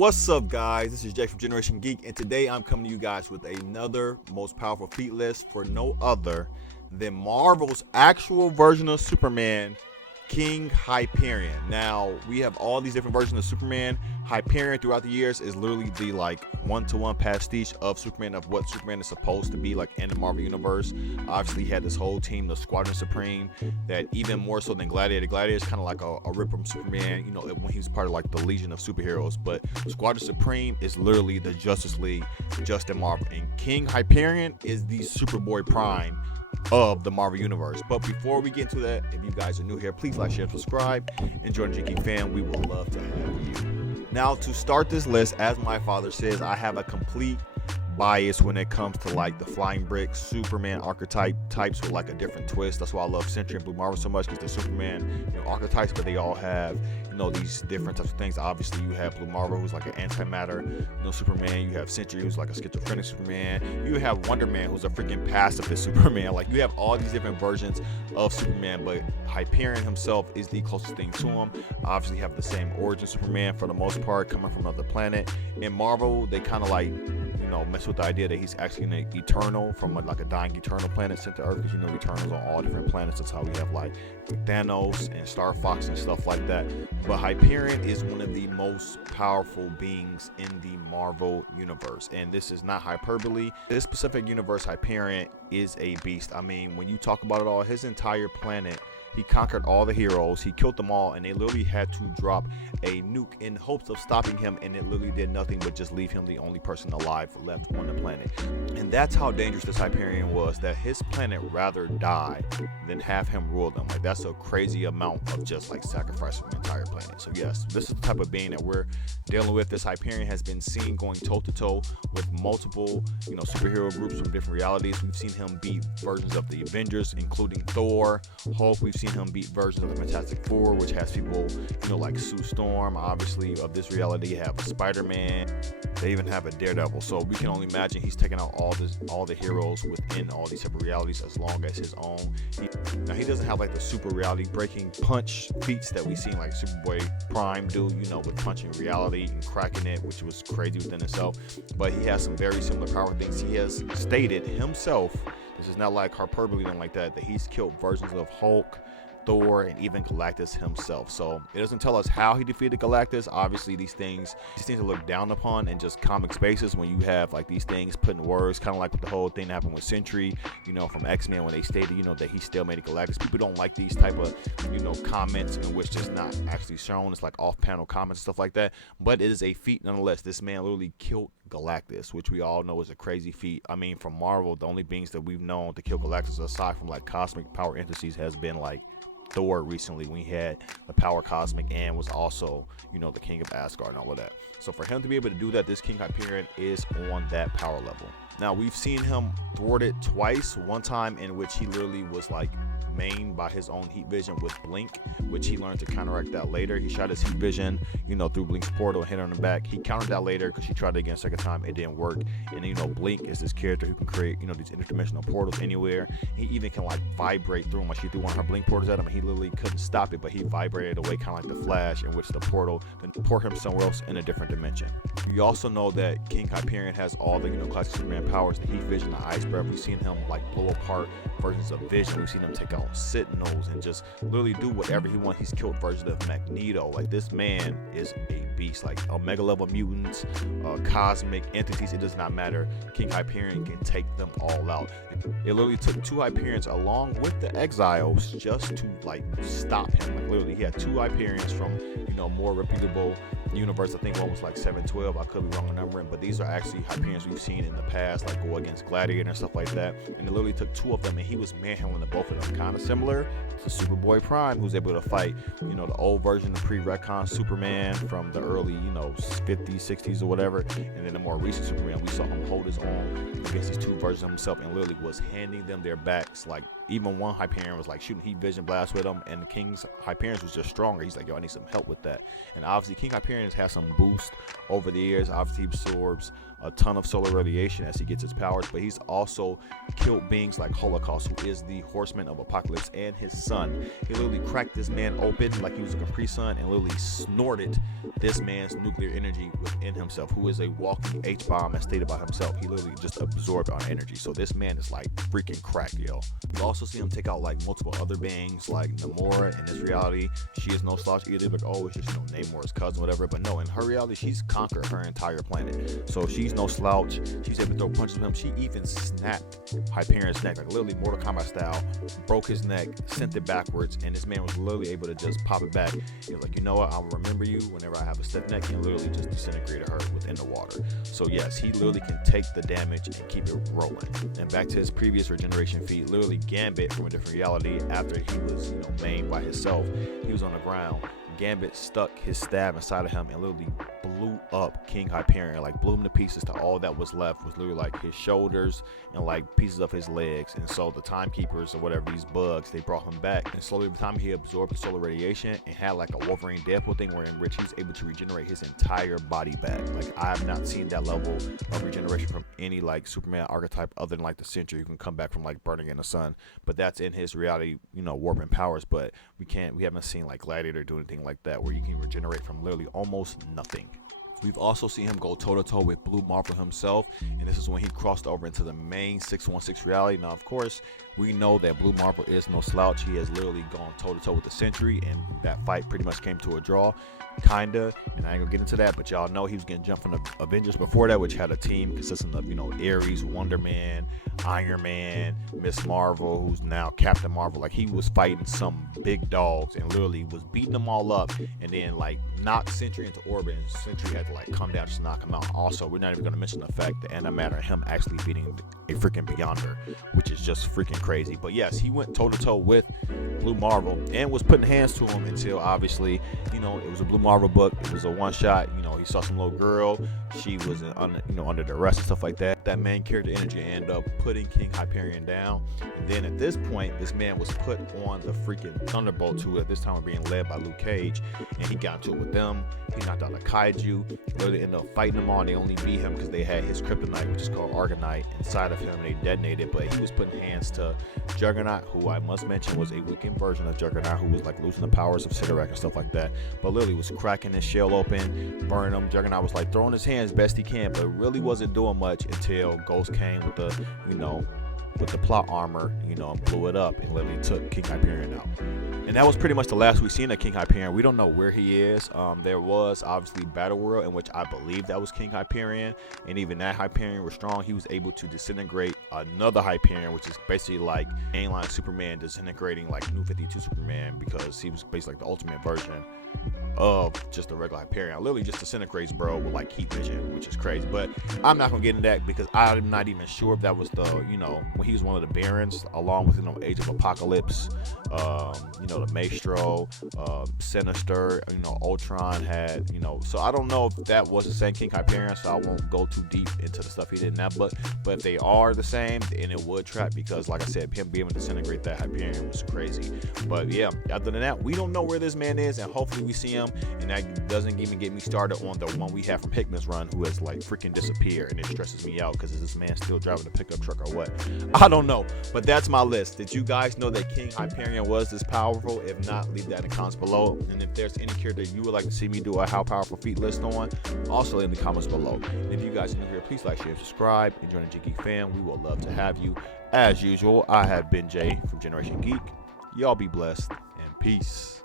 What's up, guys? This is Jake from Generation Geek, and today I'm coming to you guys with another most powerful feat list for no other than Marvel's actual version of Superman, King Hyperion. Now, we have all these different versions of Superman. Hyperion throughout the years is literally the one-to-one pastiche of Superman, of what Superman is supposed to be like in the Marvel universe. Obviously, he had this whole team, the Squadron Supreme, that even more so than Gladiator. Gladiator is kind of like a rip from Superman, you know, when he was part of like the Legion of Superheroes. But Squadron Supreme is literally the Justice League just in Marvel. And King Hyperion is the Superboy Prime of the Marvel universe. But before we get into that, if you guys are new here, please like, share, and subscribe, and join the Geek fan. We would love to have you. Now, to start this list, as my father says, I have a complete bias when it comes to like the flying brick Superman archetype types with like a different twist. That's why I love Century and Blue Marvel so much, because the Superman, you know, archetypes, but they all have, you know, these different types of things. Obviously, you have Blue Marvel, who's like an antimatter, you know, Superman. You have Century, who's like a schizophrenic Superman. You have Wonder Man, who's a freaking pacifist Superman. Like, you have all these different versions of Superman, but Hyperion himself is the closest thing to him. Obviously, you have the same origin Superman for the most part, coming from another planet. In Marvel, they kind of like, you know, mess with the idea that he's actually an eternal from like a dying eternal planet sent to Earth, because you know Eternals on all different planets. That's how we have like Thanos and Star Fox and stuff like that. But Hyperion is one of the most powerful beings in the Marvel universe, and this is not hyperbole. This specific universe, Hyperion is a beast. I mean, when you talk about it all, his entire planet, he conquered all the heroes, he killed them all, and they literally had to drop a nuke in hopes of stopping him, and it literally did nothing but just leave him the only person alive left on the planet. And that's how dangerous this Hyperion was, that his planet rather die than have him rule them. Like, that's a crazy amount of just like sacrifice from the entire planet. So yes, this is the type of being that we're dealing with. This Hyperion has been seen going toe-to-toe with multiple, you know, superhero groups from different realities. We've seen him beat versions of the Avengers, including Thor, Hulk. We've seen him beat versions of the Fantastic Four, which has people, you know, like Sue Storm. Obviously, of this reality, you have a Spider-Man. They even have a Daredevil. So we can only imagine he's taking out all the heroes within all these separate realities, as long as his own. Now, he doesn't have like the super reality breaking punch feats that we've seen like Superboy Prime do, you know, with punching reality and cracking it, which was crazy within itself. But he has some very similar power things. He has stated himself, this is not like hyperbole or like that he's killed versions of Hulk, Thor, and even Galactus himself. So it doesn't tell us how he defeated Galactus. Obviously, these things are looked down upon in just comic spaces, when you have like these things put in words, kind of like with the whole thing that happened with Sentry, you know, from X-Men, when they stated, you know, that he still made Galactus. People don't like these type of, you know, comments in which it's not actually shown. It's like off-panel comments and stuff like that. But it is a feat nonetheless. This man literally killed Galactus, which we all know is a crazy feat. I mean, from Marvel, the only beings that we've known to kill Galactus, aside from like cosmic power entities, has been like Thor recently, when he had the power cosmic and was also, you know, the king of Asgard and all of that. So for him to be able to do that, this King Hyperion is on that power level. Now, we've seen him thwarted twice. One time in which he literally was like mained by his own heat vision with Blink, which he learned to counteract that later. He shot his heat vision, you know, through Blink's portal and hit her on the back. He countered that later because she tried it again a second time. It didn't work. And you know, Blink is this character who can create, you know, these interdimensional portals anywhere. He even can like vibrate through them. Like, she threw one of her Blink portals at him, and he literally couldn't stop it, but he vibrated away, kind of like the Flash, in which the portal then port him somewhere else in a different dimension. You also know that King Hyperion has all the, you know, classic Superman powers, the heat vision, the ice breath. We've seen him like blow apart versions of Vision. We've seen him take out Sentinels and just literally do whatever he wants. He's killed versions of Magneto. Like, this man is a beast. Like, omega level mutants, cosmic entities, it does not matter. King Hyperion can take them all out. It literally took two Hyperions along with the Exiles just to like stop him. Like, literally, he had two Hyperions from, you know, more reputable universe. I think one was like 712. I could be wrong on numbering, but these are actually Hyperions we've seen in the past, like go against Gladiator and stuff like that. And it literally took two of them, and he was manhandling the both of them. Kind of similar to Superboy Prime, who's able to fight, you know, the old version of pre-retcon Superman from the early, you know, 50s, 60s or whatever, and then the more recent Superman, we saw him hold his own against these two versions of himself, and literally was handing them their backs. Like, even one Hyperion was like shooting heat vision blasts with him, and the King's Hyperion was just stronger. He's like, yo, I need some help with that. And obviously, King Hyperion has some boost over the years. Obviously, he absorbs a ton of solar radiation as he gets his powers, but he's also killed beings like Holocaust, who is the horseman of apocalypse, and his son. He literally cracked this man open like he was a Capri Sun and literally snorted this man's nuclear energy within himself, who is a walking H-bomb as stated by himself. He literally just absorbed our energy. So this man is like freaking cracked, yo. You also see him take out like multiple other beings like Namora. In this reality, she is no slouch either. Like, oh, it's just, Namor's cousin, whatever. But no, in her reality, she's conquered her entire planet. So she's no slouch. She's able to throw punches at him. She even snapped Hyperion's neck, like literally Mortal Kombat style, broke his neck, sent it backwards, and this man was literally able to just pop it back. He was like, you know what, I'll remember you whenever I have a stiff neck, and literally just disintegrated her within the water. So yes, he literally can take the damage and keep it rolling. And back to his previous regeneration feat, literally Gambit from a different reality, after he was, maimed by himself, he was on the ground. Gambit stuck his stab inside of him and literally blew up King Hyperion, like blew him to pieces to all that was left was literally like his shoulders and like pieces of his legs. And so the timekeepers or whatever, these bugs, they brought him back, and slowly by the time he absorbed the solar radiation and had like a Wolverine Deadpool thing, where in which he's able to regenerate his entire body back. Like, I have not seen that level of regeneration from any like Superman archetype other than like the Sentry, who can come back from like burning in the sun. But that's in his reality, warping powers. But we haven't seen like Gladiator do anything like that, where you can regenerate from literally almost nothing. We've also seen him go toe-to-toe with Blue Marvel himself, and this is when he crossed over into the main 616 reality. Now, of course, we know that Blue Marvel is no slouch. He has literally gone toe-to-toe with the Sentry, and that fight pretty much came to a draw, kinda, and I ain't gonna get into that, but y'all know he was getting jumped from the Avengers before that, which had a team consisting of, Ares, Wonder Man, Iron Man, Miss Marvel, who's now Captain Marvel. Like, he was fighting some big dogs and literally was beating them all up, and then like knocked Sentry into orbit, and Sentry had to like come down just to knock him out. Also, we're not even gonna mention the fact that antimatter, him actually beating a freaking Beyonder, which is just freaking crazy. But yes, he went toe-to-toe with Blue Marvel and was putting hands to him until obviously, it was a Blue Marvel book. It was a one-shot. He saw some little girl. She was under duress and stuff like that. That main character energy ended up putting King Hyperion down. And then at this point, this man was put on the freaking Thunderbolts, who at this time were being led by Luke Cage, and he got into it with them. He knocked out a kaiju. They ended up fighting them all, and they only beat him because they had his kryptonite, which is called Argonite, inside of him, and they detonated. But he was putting hands to Juggernaut, who I must mention was a weakened version of Juggernaut, who was like losing the powers of Sidorak and stuff like that. But literally was cracking his shell open, burning him. Juggernaut was like throwing his hands best he can, but really wasn't doing much until Ghost came with the, with the plot armor, and blew it up and literally took King Hyperion out. And that was pretty much the last we've seen of King Hyperion. We don't know where he is. There was obviously Battle World, in which I believe that was King Hyperion, and even that Hyperion was strong. He was able to disintegrate another Hyperion, which is basically like mainline Superman disintegrating like New 52 Superman, because he was basically like the ultimate version of just a regular Hyperion. Literally just disintegrates bro with like heat vision, which is crazy. But I'm not gonna get into that because I'm not even sure if that was the, when he was one of the Barons, along with Age of Apocalypse, the Maestro, Sinister, Ultron had, so I don't know if that was the same King Hyperion, so I won't go too deep into the stuff he did now. But if they are the same, then it would trap, because like I said, him being able to disintegrate that Hyperion was crazy. But yeah, other than that, we don't know where this man is, and hopefully we see him. And that doesn't even get me started on the one we have from Hickman's run, who has like freaking disappeared, and it stresses me out because is this man still driving a pickup truck or what? I don't know, but that's my list. Did you guys know that King Hyperion was this powerful? If not, leave that in the comments below. And if there's any character you would like to see me do a how powerful feat list on, also in the comments below. And if you guys are new here, please like, share, and subscribe, and join the Geek fam. We would love to have you. As usual, I have been Jay from Generation Geek. Y'all be blessed, and peace.